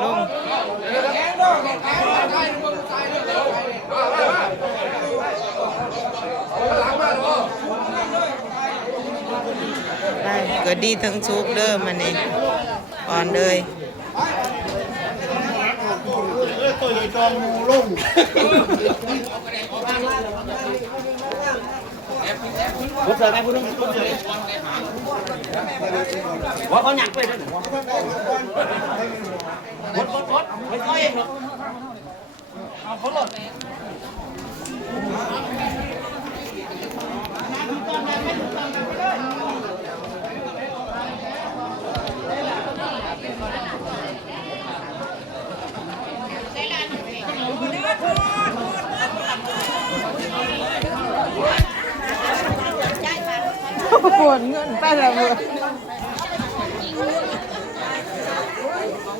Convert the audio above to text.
ลงได้ก็ดีทั้งชุกเด้อมันนี่อ่อนเลยตัวใหญ่จอมงูลงพูดเจอไหมพูดนึงพูดเจอว่าเขาหนักไปด้วยพดไม่ค่อยเองหรอกเอาเขาหลดปวดเงินไปแล้ว